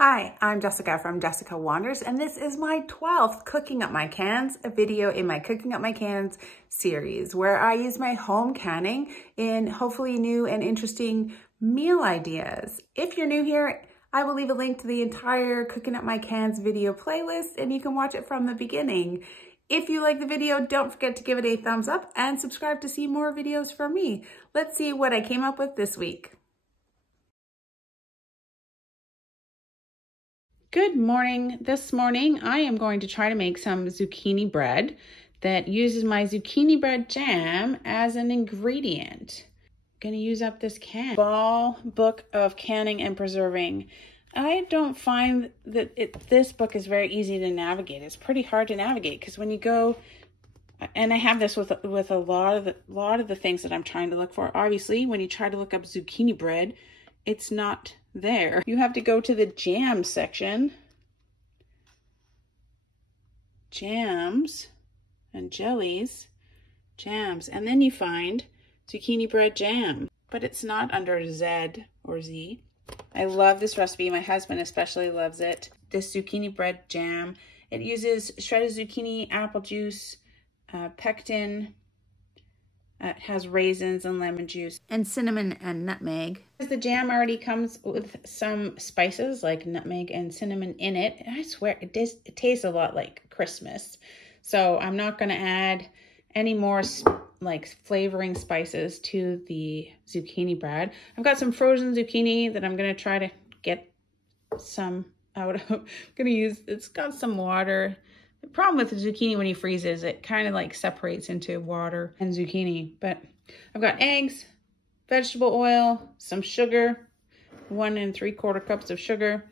Hi, I'm Jessica from Jessica Wanders, and this is my 12th Cooking Up My Cans, a video in my Cooking Up My Cans series, where I use my home canning in hopefully new and interesting meal ideas. If you're new here, I will leave a link to the entire Cooking Up My Cans video playlist, and you can watch it from the beginning. If you like the video, don't forget to give it a thumbs up and subscribe to see more videos from me. Let's see what I came up with this week. Good morning. This morning I am going to try to make some zucchini bread that uses my zucchini bread jam as an ingredient. I'm going to use up this Ball book of canning and preserving. I don't find that this book is very easy to navigate. It's pretty hard to navigate because when you go, and I have this with a lot of the things that I'm trying to look for. Obviously, when you try to look up zucchini bread, it's not there. You have to go to the jam section. Jams and jellies, jams, and then you find zucchini bread jam, but it's not under Z or Z. I love this recipe. My husband especially loves it. This zucchini bread jam, it uses shredded zucchini, apple juice, pectin. It has raisins and lemon juice and cinnamon and nutmeg. The jam already comes with some spices like nutmeg and cinnamon in it. And I swear it tastes a lot like Christmas. So I'm not going to add any more like flavoring spices to the zucchini bread. I've got some frozen zucchini that I'm going to try to get some out of. I'm going to use, it's got some water. The problem with the zucchini when you freeze it is it kind of like separates into water and zucchini. But I've got eggs, vegetable oil, some sugar, 1 3/4 cups of sugar,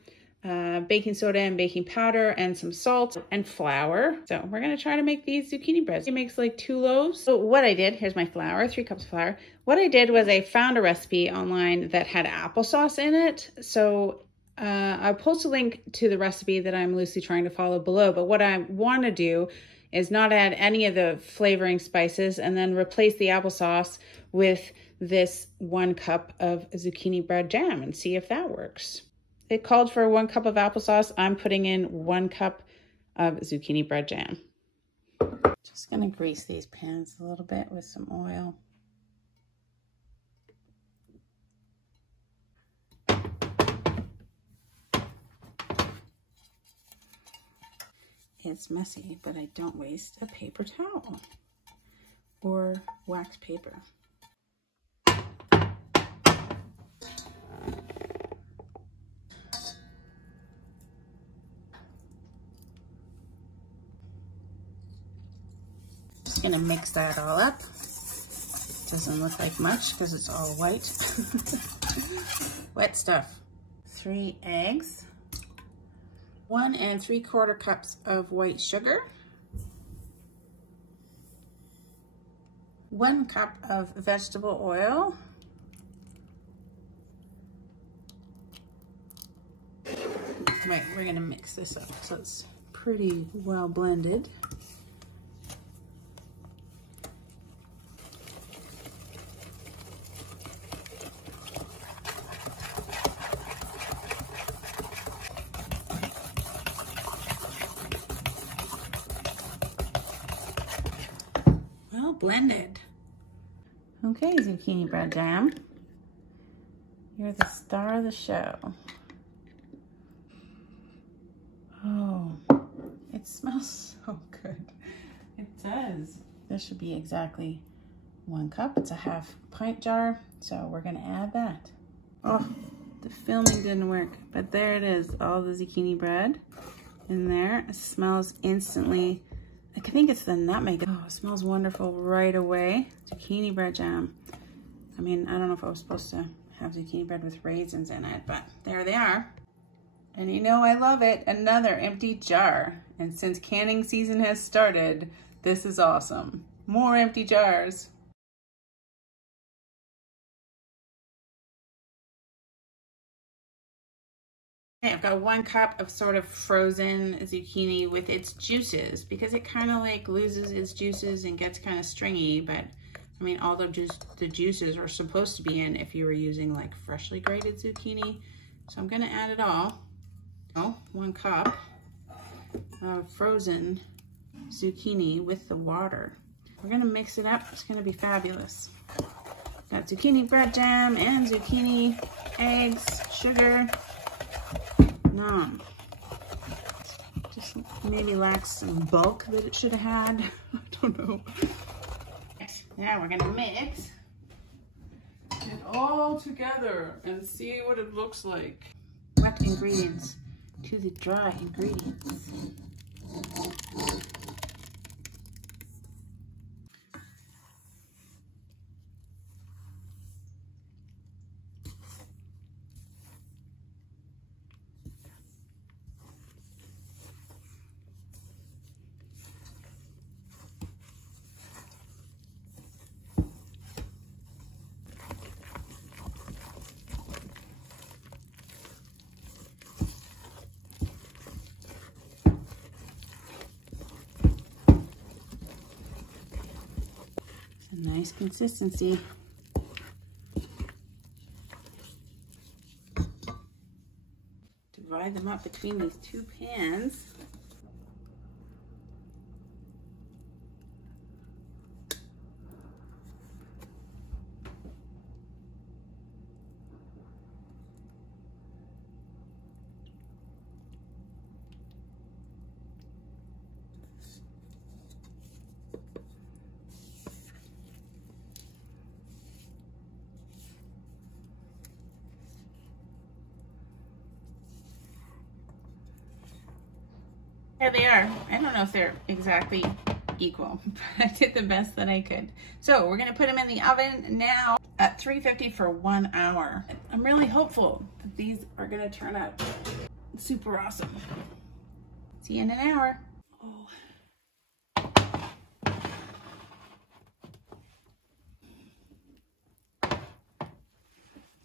baking soda and baking powder, and some salt and flour. So we're going to try to make these zucchini breads. It makes like 2 loaves. So what I did, here's my flour, 3 cups of flour. What I did was I found a recipe online that had applesauce in it. So I'll post a link to the recipe that I'm loosely trying to follow below, but what I want to do is not add any of the flavoring spices and then replace the applesauce with this 1 cup of zucchini bread jam and see if that works. It called for 1 cup of applesauce. I'm putting in 1 cup of zucchini bread jam. Just gonna grease these pans a little bit with some oil. It's messy, but I don't waste a paper towel or wax paper. Just gonna mix that all up. Doesn't look like much because it's all white. Wet stuff. 3 eggs. 1 3/4 cups of white sugar, 1 cup of vegetable oil, right, we're gonna mix this up so it's pretty well blended. Blended. Okay, zucchini bread jam. You're the star of the show. Oh, it smells so good. It does. This should be exactly 1 cup. It's a half pint jar, so we're gonna add that. Oh, the filming didn't work, but there it is, all the zucchini bread in there. It smells instantly. I think it's the nutmeg. Oh, it smells wonderful right away. Zucchini bread jam. I mean, I don't know if I was supposed to have zucchini bread with raisins in it, but there they are. And you know I love it. Another empty jar. And since canning season has started, this is awesome. More empty jars. I've got 1 cup of sort of frozen zucchini with its juices because it kind of like loses its juices and gets kind of stringy, but I mean, all the juices are supposed to be in if you were using like freshly grated zucchini. So I'm gonna add it all. 1 cup of frozen zucchini with the water. We're gonna mix it up. It's gonna be fabulous. Got zucchini bread jam and zucchini, eggs, sugar. Nom. Just maybe lacks some bulk that it should have had. I don't know. Now we're gonna mix it all together and see what it looks like. Wet ingredients to the dry ingredients. Nice consistency. Divide them up between these 2 pans. There they are. I don't know if they're exactly equal, but I did the best that I could. So we're gonna put them in the oven now at 350 for 1 hour. I'm really hopeful that these are gonna turn out super awesome. See you in an hour. Oh.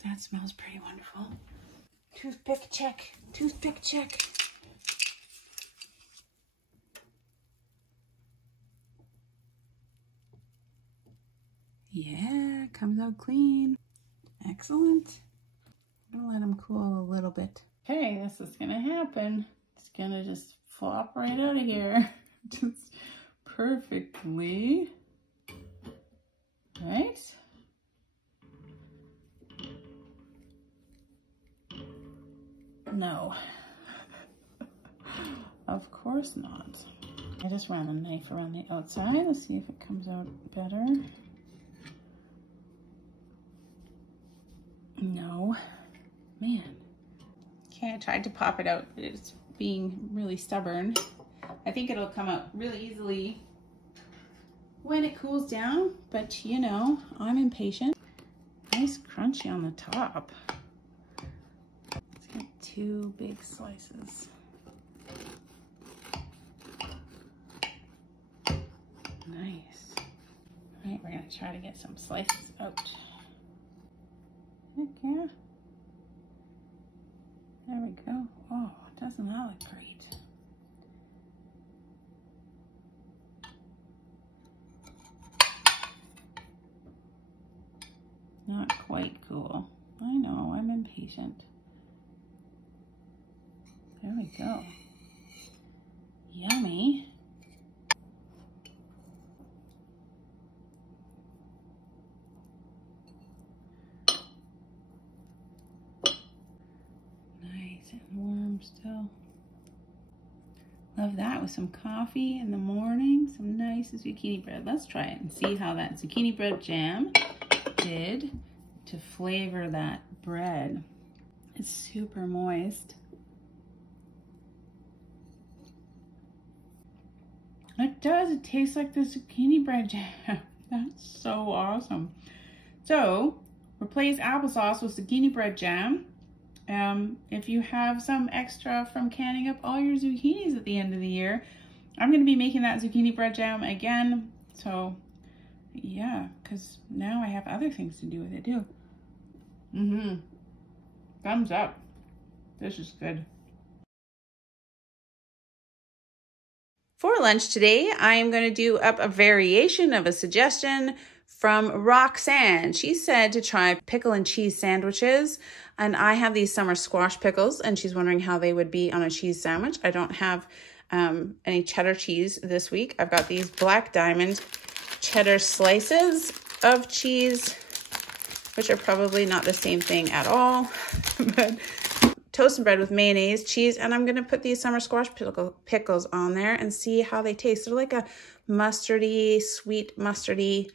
That smells pretty wonderful. Toothpick check, toothpick check. Yeah, comes out clean. Excellent. I'm gonna let them cool a little bit. Okay, this is gonna happen. It's gonna just flop right out of here. Just perfectly. Right? No. Of course not. I just ran a knife around the outside. Let's see if it comes out better. No, man. Okay, I tried to pop it out, but it's being really stubborn. I think it'll come out really easily when it cools down, but you know, I'm impatient. Nice crunchy on the top. Let's get 2 big slices. Nice. All right, we're gonna try to get some slices out. Heck yeah. There we go. Oh, doesn't that look great? Not quite cool. I know, I'm impatient. There we go. Yummy. Warm still. Love that with some coffee in the morning, some nice zucchini bread. Let's try it and see how that zucchini bread jam did to flavor that bread. It's super moist. It does, it tastes like the zucchini bread jam. That's so awesome. So replace applesauce with zucchini bread jam. If you have some extra from canning up all your zucchinis at the end of the year, I'm going to be making that zucchini bread jam again. So yeah, because now I have other things to do with it too. Thumbs up. This is good. For lunch today, I'm going to do up a variation of a suggestion from Roxanne. She said to try pickle and cheese sandwiches. And I have these summer squash pickles, and she's wondering how they would be on a cheese sandwich. I don't have any cheddar cheese this week. I've got these Black Diamond cheddar slices of cheese, which are probably not the same thing at all. But toast and bread with mayonnaise, cheese, and I'm gonna put these summer squash pickles on there and see how they taste. They're like a mustardy, sweet mustardy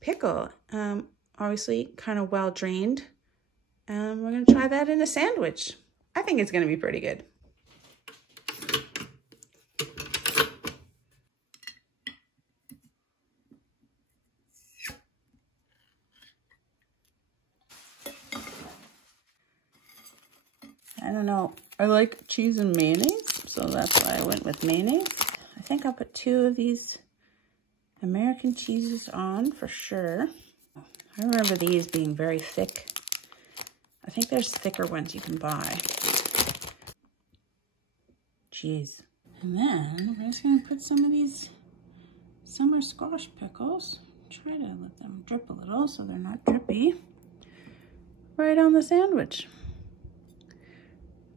pickle. Obviously kind of well drained. And we're gonna try that in a sandwich. I think it's gonna be pretty good. I don't know, I like cheese and mayonnaise, so that's why I went with mayonnaise. I think I'll put 2 of these American cheeses on for sure. I remember these being very thick. I think there's thicker ones you can buy. Cheese. And then we're just gonna put some of these summer squash pickles. Try to let them drip a little so they're not drippy. Right on the sandwich.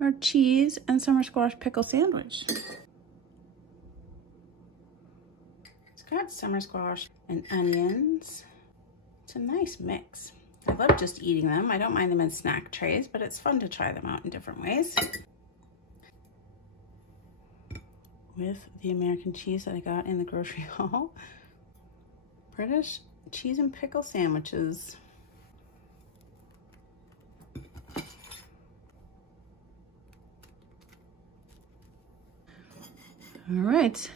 Our cheese and summer squash pickle sandwich. It's got summer squash and onions. It's a nice mix. I love just eating them. I don't mind them in snack trays, but it's fun to try them out in different ways. With the American cheese that I got in the grocery haul. British cheese and pickle sandwiches. All right.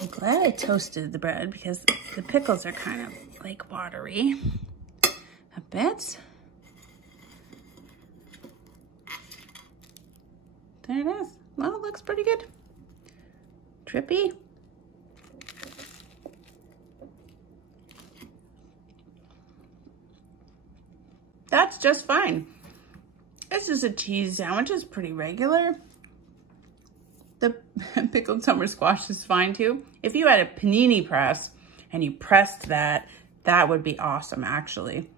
I'm glad I toasted the bread because the pickles are kind of like watery a bit. There it is. Well, it looks pretty good. Drippy. That's just fine. This is a cheese sandwich. It's pretty regular. The pickled summer squash is fine too. If you had a panini press and you pressed that, that would be awesome actually.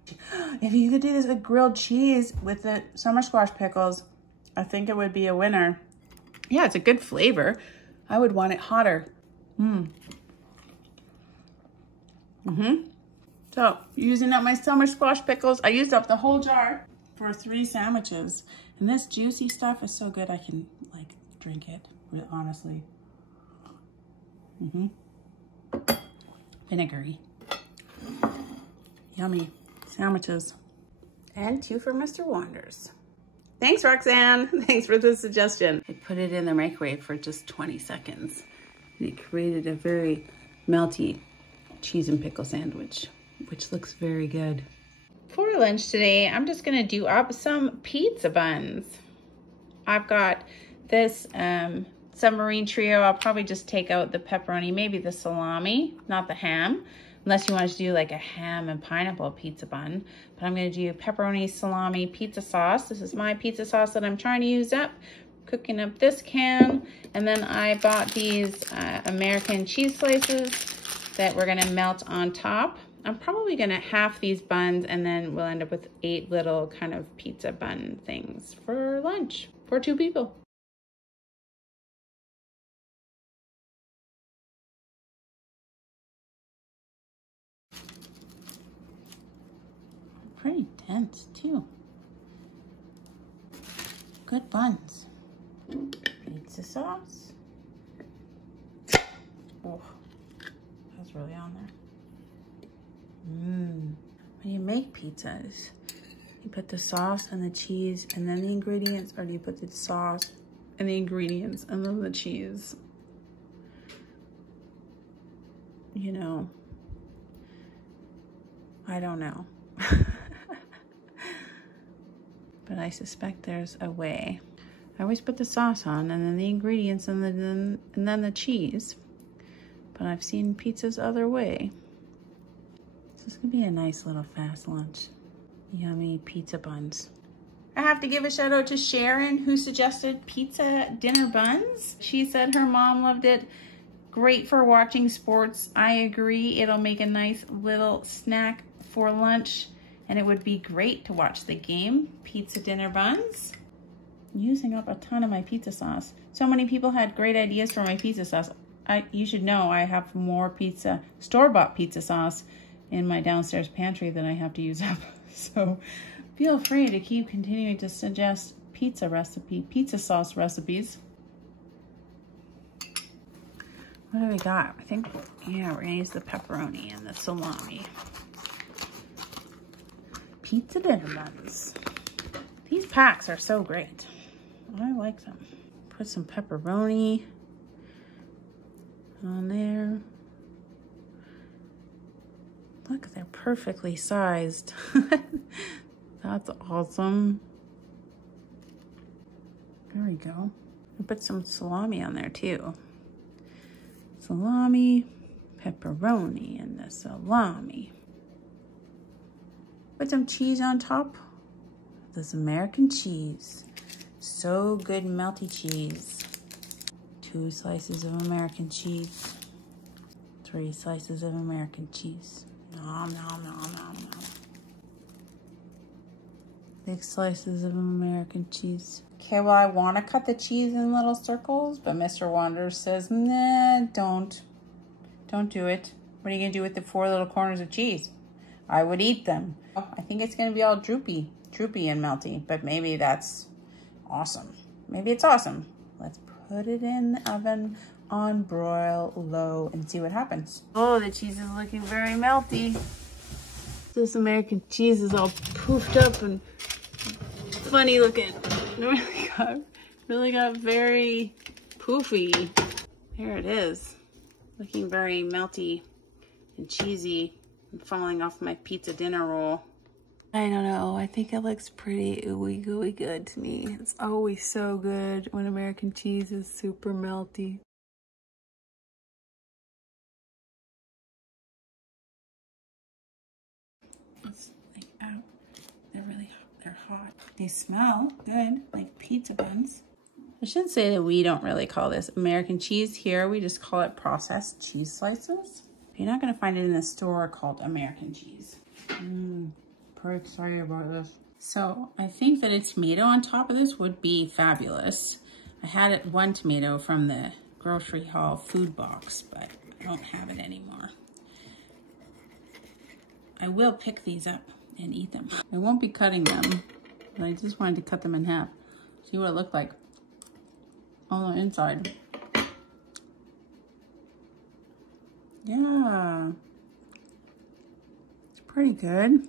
If you could do this with grilled cheese with the summer squash pickles, I think it would be a winner. Yeah, it's a good flavor. I would want it hotter. So, using up my summer squash pickles, I used up the whole jar for 3 sandwiches. And this juicy stuff is so good I can like drink it, honestly. Vinegary. Yummy sandwiches. And 2 for Mr. Wonders. Thanks, Roxanne. Thanks for the suggestion. I put it in the microwave for just 20 seconds. And it created a very melty cheese and pickle sandwich, which looks very good. For lunch today, I'm just gonna do up some pizza buns. I've got this submarine trio. I'll probably just take out the pepperoni, maybe the salami, not the ham, unless you want to do like a ham and pineapple pizza bun. But I'm gonna do pepperoni, salami, pizza sauce. This is my pizza sauce that I'm trying to use up. Cooking up this can. And then I bought these American cheese slices that we're gonna melt on top. I'm probably gonna half these buns and then we'll end up with 8 little kind of pizza bun things for lunch for 2 people. Pretty dense too. Good buns. Pizza sauce. Oh, that's really on there. When you make pizzas, you put the sauce and the cheese and then the ingredients, or do you put the sauce and the ingredients and then the cheese? You know, I don't know. But I suspect there's a way. I always put the sauce on and then the ingredients and then the cheese. But I've seen pizzas other way. So this could be a nice little fast lunch. Yummy pizza buns. I have to give a shout out to Sharon, who suggested pizza dinner buns. She said her mom loved it. Great for watching sports. I agree. It'll make a nice little snack for lunch, and it would be great to watch the game. Pizza dinner buns. I'm using up a ton of my pizza sauce. So many people had great ideas for my pizza sauce. You should know I have more store-bought pizza sauce in my downstairs pantry than I have to use up. So feel free to keep continuing to suggest pizza sauce recipes. What do we got? I think, yeah, we're gonna use the pepperoni and the salami. Pizza dinner buns. These packs are so great. I like them. Put some pepperoni on there. Look, they're perfectly sized. That's awesome. There we go. I put some salami on there too. Salami, pepperoni, and the salami. Put some cheese on top. This American cheese. So good, melty cheese. 2 slices of American cheese. 3 slices of American cheese. Nom, nom, nom, nom, nom. 6 slices of American cheese. Okay, well, I want to cut the cheese in little circles, but Mr. Wanderer says, nah, don't. Don't do it. What are you going to do with the 4 little corners of cheese? I would eat them. I think it's going to be all droopy and melty, but maybe that's awesome. Maybe it's awesome. Let's put it in the oven on broil low and see what happens. Oh, the cheese is looking very melty. This American cheese is all poofed up and funny looking. It really got very poofy. There it is. Looking very melty and cheesy and falling off my pizza dinner roll. I don't know. I think it looks pretty ooey gooey good to me. It's always so good when American cheese is super melty. It's like out. They're really hot. They're hot. They smell good, like pizza buns. I should say that we don't really call this American cheese here. We just call it processed cheese slices. You're not going to find it in the store called American cheese. Pretty excited about this. So I think that a tomato on top of this would be fabulous. I had 1 tomato from the grocery haul food box, but I don't have it anymore. I will pick these up and eat them. I won't be cutting them, but I just wanted to cut them in half. See what it looked like on the inside. Yeah, it's pretty good.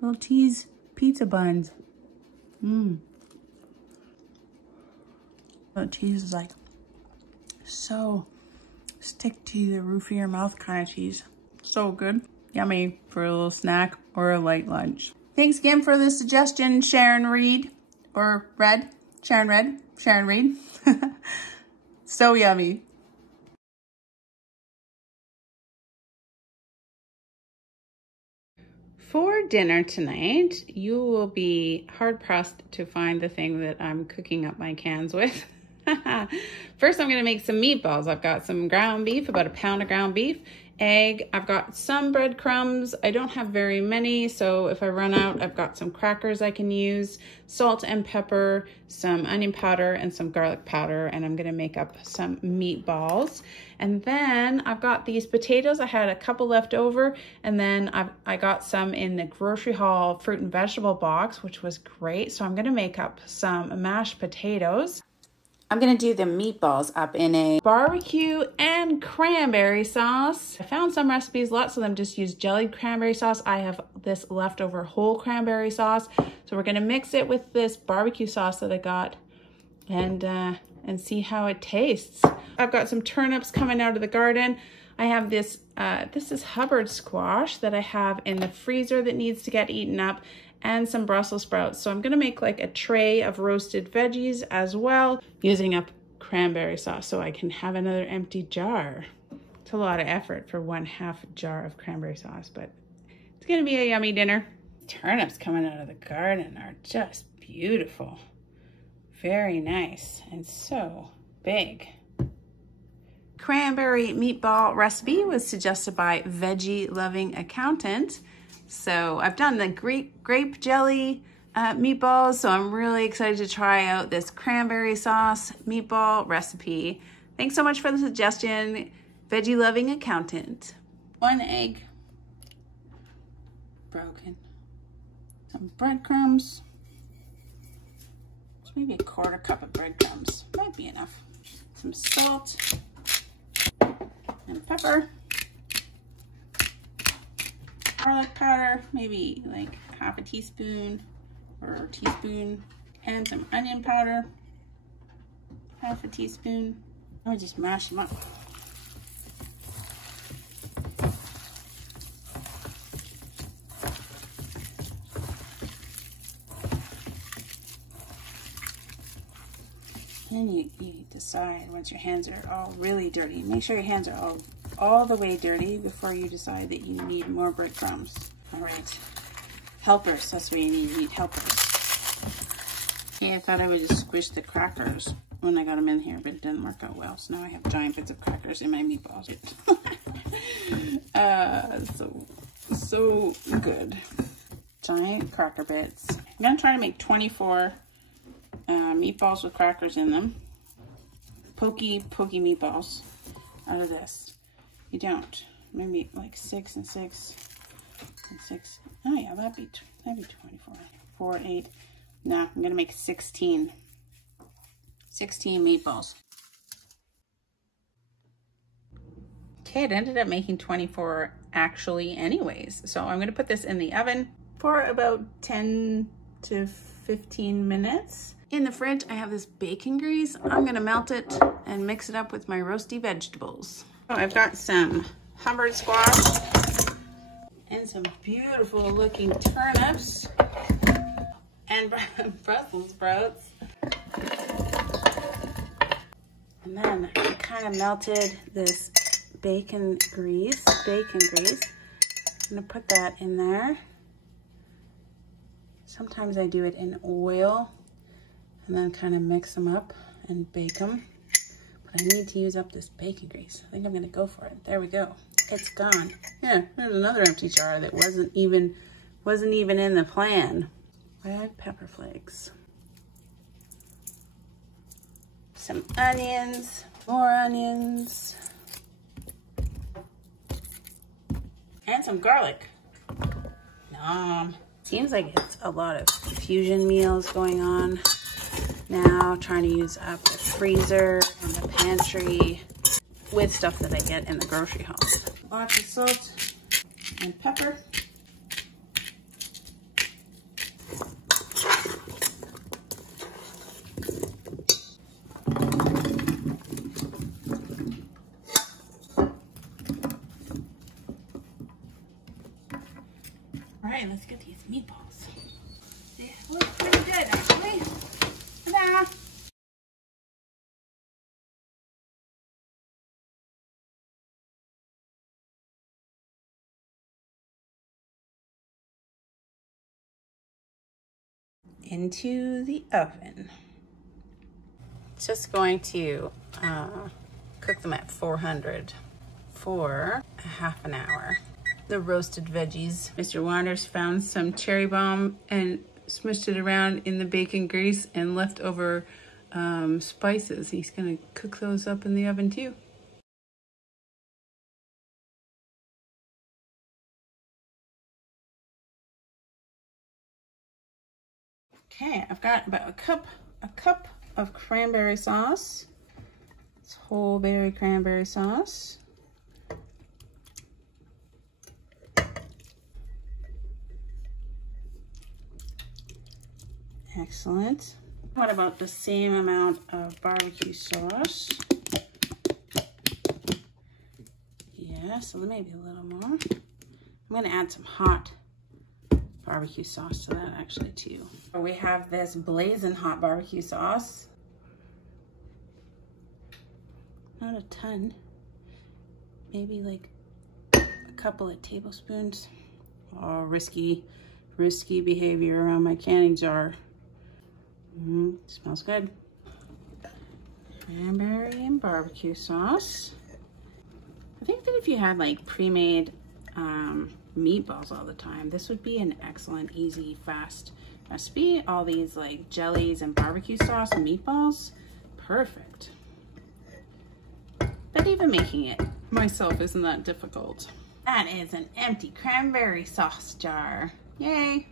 Little cheese pizza buns. The cheese is like so stick to the roof of your mouth kind of cheese. So good. Yummy for a little snack or a light lunch. Thanks again for the suggestion, Sharon Reed. Or Red. Sharon Red. Sharon Reed. So yummy. For dinner tonight, you will be hard-pressed to find the thing that I'm cooking up my cans with. First, I'm gonna make some meatballs. I've got some ground beef, about 1 pound of ground beef, egg. I've got some breadcrumbs. I don't have very many, so if I run out, I've got some crackers I can use, salt and pepper, some onion powder, and some garlic powder, and I'm gonna make up some meatballs. And then I've got these potatoes. I had a couple left over, and then I got some in the grocery haul fruit and vegetable box, which was great. So I'm gonna make up some mashed potatoes. I'm gonna do the meatballs up in a barbecue and cranberry sauce. I found some recipes, lots of them just use jellied cranberry sauce. I have this leftover whole cranberry sauce. So we're gonna mix it with this barbecue sauce that I got and see how it tastes. I've got some turnips coming out of the garden. I have this, this is Hubbard squash that I have in the freezer that needs to get eaten up, and some Brussels sprouts. So I'm gonna make like a tray of roasted veggies as well, using up cranberry sauce so I can have another empty jar. It's a lot of effort for 1/2 jar of cranberry sauce, but it's gonna be a yummy dinner. turnips coming out of the garden are just beautiful. Very nice and so big. Cranberry meatball recipe was suggested by Veggie Loving Accountant. So I've done the grape jelly meatballs, so I'm really excited to try out this cranberry sauce meatball recipe. Thanks so much for the suggestion, Veggie Loving Accountant. 1 egg broken. Some breadcrumbs. Maybe a 1/4 cup of breadcrumbs. Might be enough. Some salt and pepper. Garlic powder, maybe like 1/2 teaspoon or a teaspoon. And some onion powder, 1/2 teaspoon. I would just mash them up. And you decide once your hands are all really dirty. Make sure your hands are all the way dirty before you decide that you need more breadcrumbs. All right, helpers, that's what you need. You need helpers. Okay, I thought I would just squish the crackers when I got them in here, but it didn't work out well. So now I have giant bits of crackers in my meatballs. So good. Giant cracker bits. I'm gonna try to make 24 meatballs with crackers in them. Pokey meatballs out of this. You don't. Maybe like 6 and 6 and 6. Oh yeah, that'd be 24. 4, 8. No, I'm gonna make 16. 16 meatballs. Okay, it ended up making 24 actually anyways. So I'm gonna put this in the oven for about 10 to 15 minutes. In the fridge, I have this bacon grease. I'm gonna melt it and mix it up with my roasty vegetables. Oh, I've got some Humber squash and some beautiful looking turnips and Brussels sprouts. And then I kind of melted this bacon grease. I'm gonna put that in there. Sometimes I do it in oil and then kind of mix them up and bake them. But I need to use up this bacon grease. I think I'm gonna go for it. There we go. It's gone. Yeah, there's another empty jar that wasn't even in the plan. Red pepper flakes. Some onions, more onions, and some garlic. Nom. Seems like it's a lot of fusion meals going on now, trying to use up the freezer and the pantry with stuff that I get in the grocery haul. Lots of salt and pepper. All right, let's get these meatballs. They look pretty good, actually. Ta-da! Into the oven. Just going to cook them at 400 for ½ an hour. The roasted veggies. Mr. Wanders found some cherry bomb and smushed it around in the bacon grease and leftover spices. He's gonna cook those up in the oven too. Okay, I've got about a cup of cranberry sauce. It's whole berry cranberry sauce. Excellent. What about the same amount of barbecue sauce? Yeah, so maybe a little more. I'm gonna add some hot barbecue sauce to that actually too. We have this blazing hot barbecue sauce. Not a ton, maybe like a couple of tablespoons. Oh, risky risky behavior around my canning jar. Smells good. Cranberry and barbecue sauce. I think that if you had like pre-made meatballs all the time, this would be an excellent, easy, fast recipe. All these like jellies and barbecue sauce and meatballs, perfect. But even making it myself isn't that difficult. That is an empty cranberry sauce jar. Yay.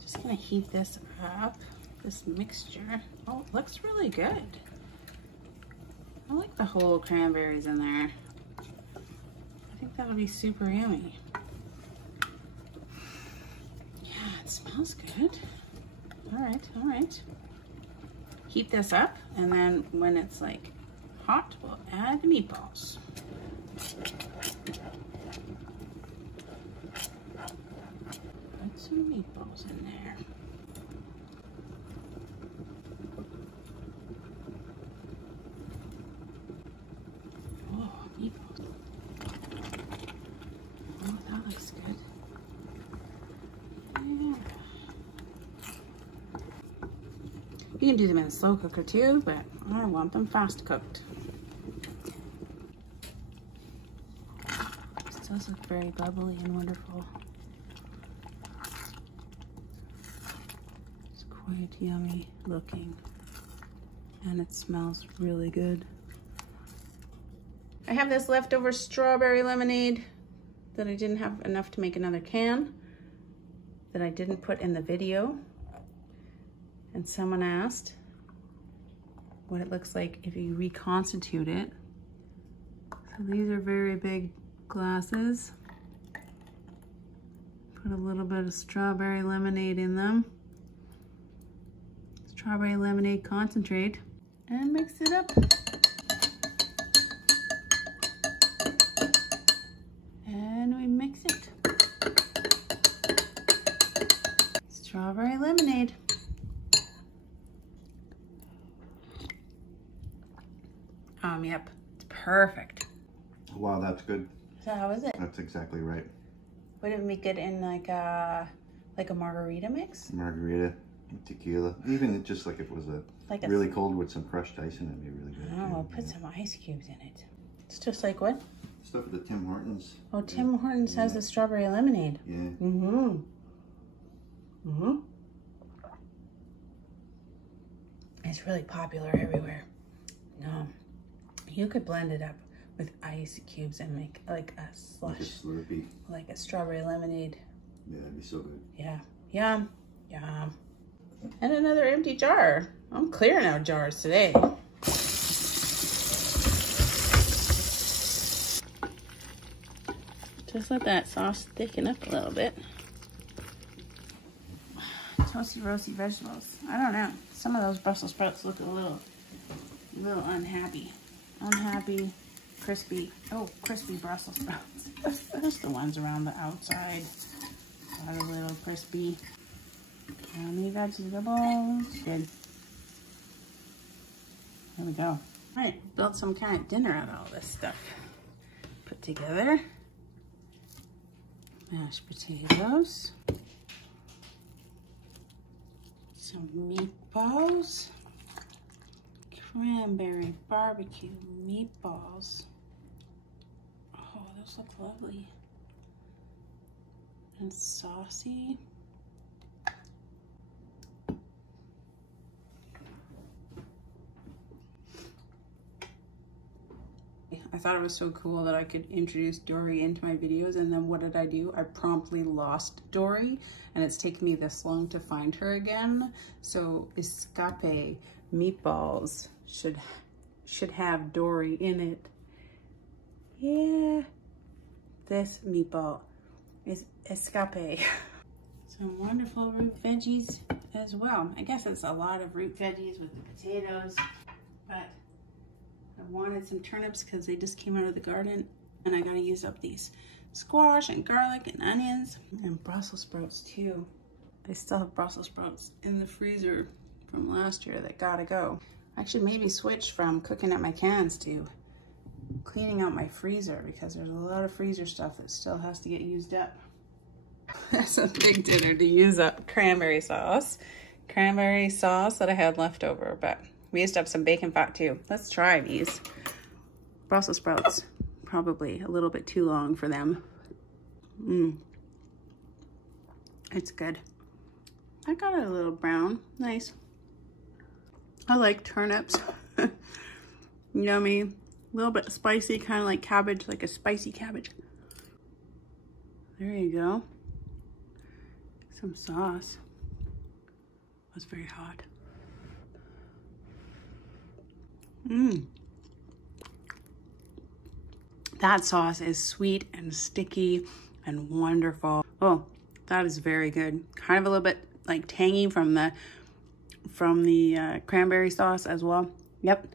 Just gonna heat this up, this mixture. Oh, it looks really good. I like the whole cranberries in there. I think that'll be super yummy. Yeah, it smells good. All right. Heat this up, and then when it's like hot, we'll add the meatballs. Put some meatballs in there. Oh, meatballs. Oh, that looks good. Yeah. You can do them in a slow cooker too, but I want them fast cooked. This does look very bubbly and wonderful. It's quite yummy looking, and it smells really good. I have this leftover strawberry lemonade that I didn't have enough to make another can, that I didn't put in the video. And someone asked what it looks like if you reconstitute it. So these are very big glasses. Put a little bit of strawberry lemonade in them. Strawberry lemonade concentrate, and mix it up. And we mix it. Strawberry lemonade. Yep, it's perfect. Wow, that's good. So how is it? That's exactly right. Would it make it in like a margarita mix? Margarita, tequila, even just like if it was really cold with some crushed ice in it, it'd be really good. Oh, I'll put some ice cubes in it. It's just like what? Stuff at the Tim Hortons. Oh, Tim Hortons has the strawberry lemonade. Yeah. It's really popular everywhere. No. You could blend it up with ice cubes and make like a slush. Like a Slurpee. Like a strawberry lemonade. Yeah, that'd be so good. Yeah. Yum. Yum. And another empty jar. I'm clearing out jars today. Just let that sauce thicken up a little bit. Toasty roasty vegetables. I don't know. Some of those Brussels sprouts look a little unhappy. Unhappy, crispy. Oh, crispy Brussels sprouts. Just the ones around the outside are a little crispy. Yummy vegetables. Good. There we go. All right, build some kind of dinner out of all this stuff. Put together. Mashed potatoes. Some meatballs. Cranberry barbecue meatballs. Oh, those look lovely. And saucy. I thought it was so cool that I could introduce Dory into my videos, and then what did I do? I promptly lost Dory, and it's taken me this long to find her again. So escape meatballs should have Dory in it. Yeah, this meatball is escape. Some wonderful root veggies as well. I guess it's a lot of root veggies with the potatoes, but I wanted some turnips because they just came out of the garden, and I gotta use up these squash and garlic and onions and Brussels sprouts too. I still have Brussels sprouts in the freezer from last year that gotta go. I should maybe switch from cooking up my cans to cleaning out my freezer, because there's a lot of freezer stuff that still has to get used up. That's a big dinner to use up cranberry sauce. Cranberry sauce that I had left over, but we used to have some bacon fat too. Let's try these. Brussels sprouts, probably a little bit too long for them. It's good. I got it a little brown, nice. I like turnips. Yummy, a little bit spicy, kind of like cabbage, like a spicy cabbage. There you go. Some sauce. It was very hot. That sauce is sweet and sticky and wonderful. Oh, that is very good. Kind of a little bit like tangy from the cranberry sauce as well. Yep.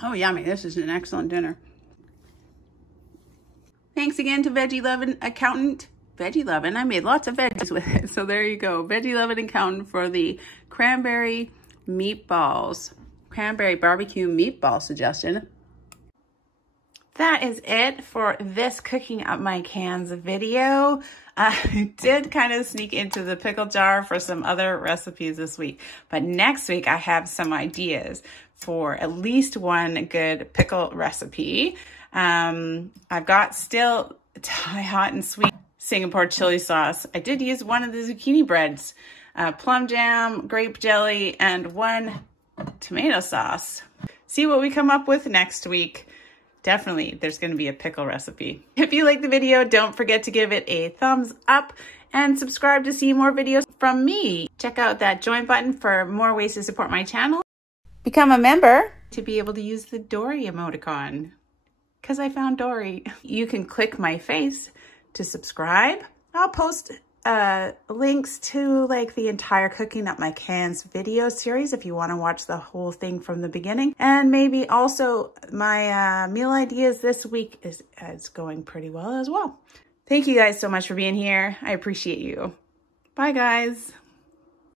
Oh, yummy. This is an excellent dinner. Thanks again to Veggie Lovin' Accountant. Veggie Lovin', I made lots of veggies with it. So there you go. Veggie Lovin' Accountant for the cranberry meatballs. Cranberry barbecue meatball suggestion. That is it for this Cooking Up My Cans video. I did kind of sneak into the pickle jar for some other recipes this week, but next week I have some ideas for at least one good pickle recipe. I've got still Thai hot and sweet Singapore chili sauce. I did use one of the zucchini breads, plum jam, grape jelly, and one tomato sauce. See what we come up with next week. Definitely, there's going to be a pickle recipe. If you like the video, don't forget to give it a thumbs up and subscribe to see more videos from me. Check out that join button for more ways to support my channel. Become a member to be able to use the Dory emoticon, because I found Dory. You can click my face to subscribe. I'll post links to like the entire Cooking Up My Cans video series if you want to watch the whole thing from the beginning. And maybe also my meal ideas this week is going pretty well as well. Thank you guys so much for being here. I appreciate you. Bye guys.